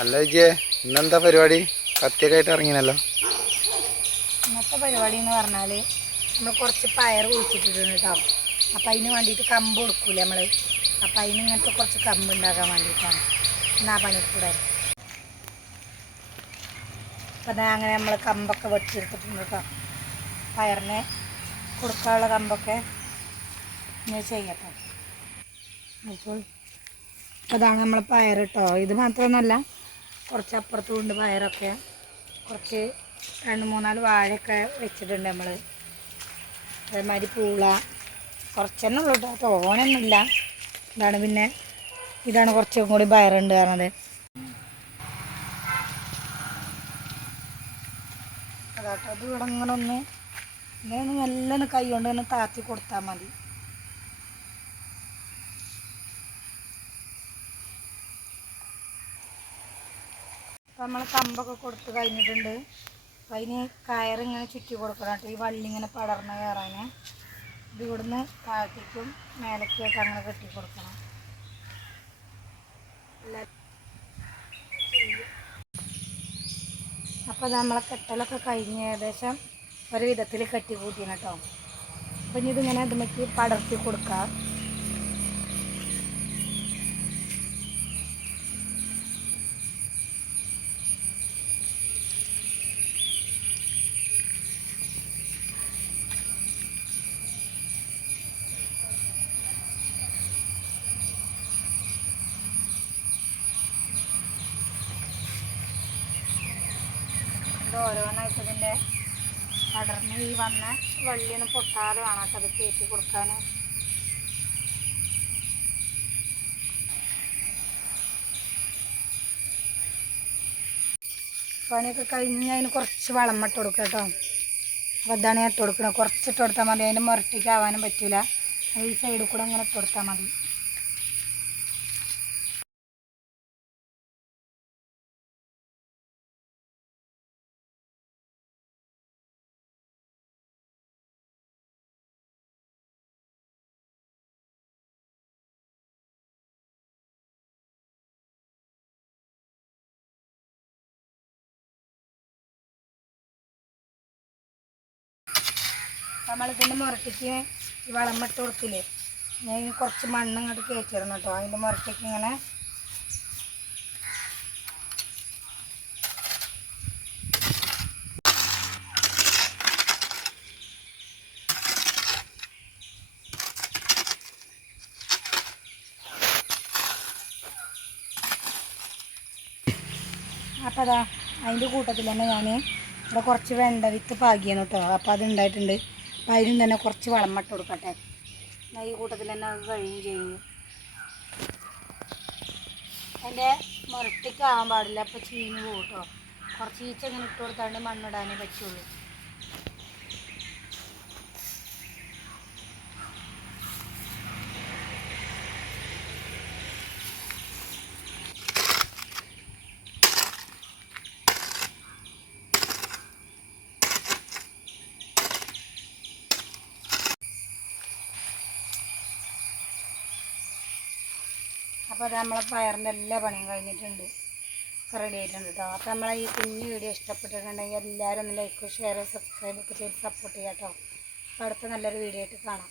അല്ല വിജയേ ഇന്നെന്താ പരിപാടി? കത്തിയൊക്കെ ആയിട്ട് ഇറങ്ങിനല്ലോ ഇന്നത്തെ പരിപാടി എന്ന് പറഞ്ഞാൽ നമ്മൾ കുറച്ച് പയർ കുഴിച്ചിട്ടിട്ടുണ്ട് കേട്ടോ അപ്പം അതിന് വേണ്ടിയിട്ട് കമ്പ് കൊടുക്കൂലേ നമ്മൾ അപ്പം അതിന് ഇങ്ങനത്തെ കുറച്ച് കമ്പ് ഉണ്ടാക്കാൻ വേണ്ടിയിട്ടാണ്. എന്നാ പണിക്കൂടെ അപ്പം അങ്ങനെ നമ്മൾ കമ്പൊക്കെ വെട്ടിയെടുത്തിട്ടുണ്ട് കേട്ടോ പയറിന് കൊടുക്കാനുള്ള കമ്പൊക്കെ ചെയ്യട്ടോ. അപ്പോൾ അതാണ് നമ്മൾ പയർ കേട്ടോ ഇത് മാത്രമൊന്നുമല്ല കുറച്ച് അപ്പുറത്തും ഉണ്ട് പയറൊക്കെ കുറച്ച് രണ്ട് മൂന്നാൽ വാഴയൊക്കെ വെച്ചിട്ടുണ്ട് നമ്മൾ അതേമാതിരി പൂള. കുറച്ചെണ്ണ ഉള്ളൂ കേട്ടോ തോനൊന്നുമില്ല ഇതാണ് പിന്നെ ഇതാണ് കുറച്ചും കൂടി പയറുണ്ട് പറഞ്ഞത്. അതാട്ടോ അത് ഇവിടെ ഇങ്ങനെ ഒന്ന് ഇങ്ങനെ ഒന്ന് മെല്ലെ കൈ കൊണ്ട് തന്നെ താത്തി കൊടുത്താൽ മതി. അപ്പം നമ്മൾ കമ്പൊക്കെ കൊടുത്ത് കഴിഞ്ഞിട്ടുണ്ട്. അപ്പം അതിന് കയറിങ്ങനെ ചുറ്റി കൊടുക്കണം കേട്ടോ. ഈ വള്ളി ഇങ്ങനെ പടർന്ന് കയറാൻ ഇത് ഇവിടുന്ന് താഴത്തേക്കും മേലക്കൊക്കെ അങ്ങനെ കെട്ടി കൊടുക്കണം. അപ്പോൾ നമ്മളെ കെട്ടലൊക്കെ കഴിഞ്ഞ് ഏകദേശം ഒരു വിധത്തിൽ കെട്ടി കൂട്ടിയാണ് കേട്ടോ. അപ്പം ഇനി ഇതിങ്ങനെ ഇതിലേക്ക് പടർത്തി കൊടുക്കാം. ഇത് ഓരോന്നായിട്ട് ഇതിന്റെ പടർന്ന് ഈ വന്ന വള്ളിയൊന്നും പൊട്ടാതെ വേണം അത് കയറ്റി കൊടുക്കാൻ പണിയൊക്കെ കഴിഞ്ഞ് അതിന് കുറച്ച് വളം ഇട്ട് കൊടുക്കുക കേട്ടോ. അപ്പോൾ ഞാൻ ഇട്ട് കുറച്ചിട്ട് കൊടുത്താൽ മതി. അതിന്റെ മുരട്ടിക്കാവാനും പറ്റില്ല ഈ സൈഡിൽ കൂടെ അങ്ങനെ ഇട്ട് കൊടുത്താൽ മതി. നമ്മളിതിന്റെ മുരട്ടിക്ക് ഈ വളം ഇട്ട് കൊടുക്കില്ലേ ഞാൻ കുറച്ച് മണ്ണ് ഇങ്ങോട്ട് കയറ്റിയിരുന്നു കേട്ടോ. അതിന്റെ മുരട്ടിക്ക് ഇങ്ങനെ അപ്പം അതാ അതിന്റെ കൂട്ടത്തിൽ തന്നെ ഞാൻ ഇവിടെ കുറച്ച് വെണ്ട വിത്ത് പാകിയാണ് കേട്ടോ. അപ്പോൾ അത് ഉണ്ടായിട്ടുണ്ട്. അപ്പോൾ അതിനും തന്നെ കുറച്ച് വളം ഇട്ട് കൊടുക്കട്ടെ. ഈ കൂട്ടത്തിൽ തന്നെ അത് കഴിയും ചെയ്യും. അതിന്റെ മുരട്ടിക്കാവാൻ പാടില്ല. അപ്പോൾ ചീഞ്ഞ് പോകും കേട്ടോ കുറച്ച് ഈച്ച ഇങ്ങനെ ഇട്ട് കൊടുത്താണ്ട് മണ്ണിടാനേ പറ്റുള്ളൂ. അപ്പോൾ അത് നമ്മളെ പയറിന്റെ എല്ലാ പണിയും കഴിഞ്ഞിട്ടുണ്ട്. റെഡി ആയിട്ടുണ്ട് കേട്ടോ അപ്പോൾ നമ്മളെ ഈ കുഞ്ഞു വീഡിയോ ഇഷ്ടപ്പെട്ടിട്ടുണ്ടെങ്കിൽ എല്ലാവരും ഒന്ന് ലൈക്ക് ഷെയർ സബ്സ്ക്രൈബ് ഒക്കെ ചെയ്ത് സപ്പോർട്ട് ചെയ്യാം കേട്ടോ അപ്പോൾ അടുത്ത നല്ലൊരു വീഡിയോ ആയിട്ട് കാണാം.